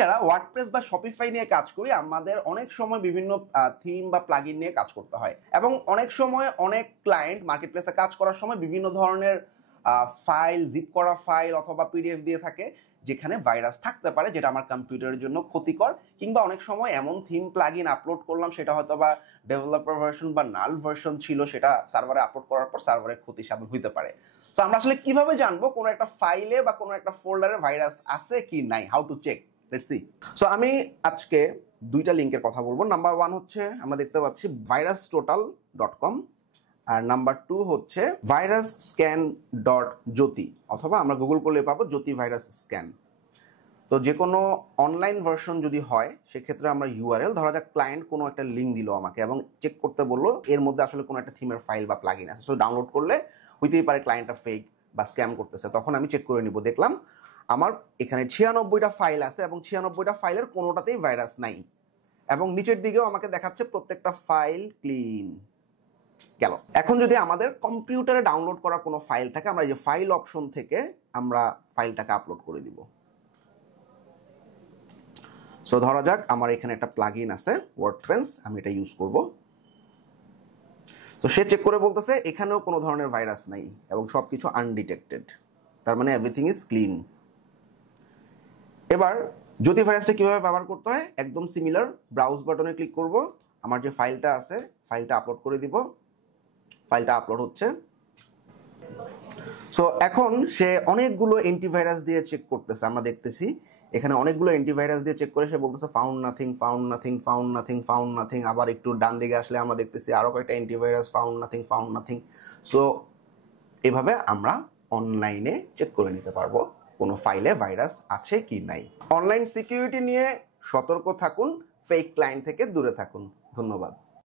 যারা ওয়ার্ডপ্রেস বা শপিফাই নিয়ে কাজ করি আমাদের অনেক সময় বিভিন্ন থিম বা প্লাগইন নিয়ে কাজ করতে হয় এবং অনেক সময় অনেক ক্লায়েন্ট মার্কেটপ্লেসে কাজ করার সময় বিভিন্ন ধরনের ফাইল জিপ করা ফাইল অথবা পিডিএফ দিয়ে থাকে যেখানে ভাইরাস থাকতে পারে, যেটা আমার কম্পিউটারের জন্য ক্ষতিকর। কিংবা অনেক সময় এমন থিম প্লাগইন আপলোড করলাম সেটা হয়তো বা ডেভেলপার ভার্সন বা নাল ভার্সন ছিল, সেটা সার্ভারে আপলোড করার পর সার্ভারের ক্ষতি সাধন হতে পারে। সো আমরা আসলে কিভাবে জানবো কোনো একটা ফাইলে বা কোনো একটা ফোল্ডারে ভাইরাস আছে কি নাই, how to check? Let's see. So আমি আজকে দুইটা লিঙ্কের কথা বলবো। নাম্বার 1 হচ্ছে আমরা দেখতে পাচ্ছি virustotal.com, আর নাম্বার 2 হচ্ছে virusscan.jyoti, অথবা আমরা গুগল করলে পাবো জ্যোতি ভাইরাস স্ক্যান। তো যে কোনো অনলাইন ভার্সন যদি হয় সেক্ষেত্রে আমরা ইউআরএল, ধরা যাক ক্লায়েন্ট কোনো একটা লিঙ্ক দিল আমাকে এবং চেক করতে বললো এর মধ্যে আসলে কোনো একটা থিমের ফাইল বা প্লাগইন আছে, সো ডাউনলোড করলে হইতেই পারে ক্লায়েন্টটা ফেক বা স্ক্যাম করতেছে। তখন আমি চেক করে নিব, দেখলাম আমার এখানে 96টা ফাইল আছে এবং 96টা ফাইলের কোনোটাতেই ভাইরাস নাই এবং নিচের দিকেও আমাকে দেখাচ্ছে প্রত্যেকটা ফাইল ক্লিন গেল। এখন যদি আমাদের কম্পিউটারে ডাউনলোড করা কোনো ফাইল থাকে, আমরা এই যে ফাইল অপশন থেকে আমরা ফাইলটাকে আপলোড করে দিব। সো ধরা যাক আমার এখানে একটা প্লাগইন আছে ওয়ার্ডপ্রেস, আমি এটা ইউজ করব। তো সে চেক করে বলতেছে এখানেও কোনো ধরনের ভাইরাস নাই এবং সবকিছু আনডিটেক্টেড, তার মানে এভরিথিং ইজ ক্লিন। এবার জ্যোতি ভাইরাসটা কিভাবে ব্যবহার করতে হয় একদম সিমিলার। ব্রাউজ বাটনে ক্লিক করব, আমার যে ফাইলটা আছে ফাইলটা আপলোড করে দিব। ফাইলটা আপলোড হচ্ছে। সো এখন সে অনেকগুলো অ্যান্টিভাইরাস দিয়ে চেক করতেছে, আমরা দেখতেছি এখানে অনেকগুলো অ্যান্টিভাইরাস দিয়ে চেক করে সে বলতেছে found nothing, found nothing, found nothing, found nothing. আবার একটু ডান দিকে আসলে আমরা দেখতেছি আরও কয়েকটা antivirus, found nothing, found nothing. So এভাবে আমরা অনলাইনে চেক করে নিতে পারবো কোনো ফাইলে ভাইরাস আছে কি নাই। অনলাইন সিকিউরিটি নিয়ে সতর্ক থাকুন, ফেক ক্লায়েন্ট থেকে দূরে থাকুন। ধন্যবাদ।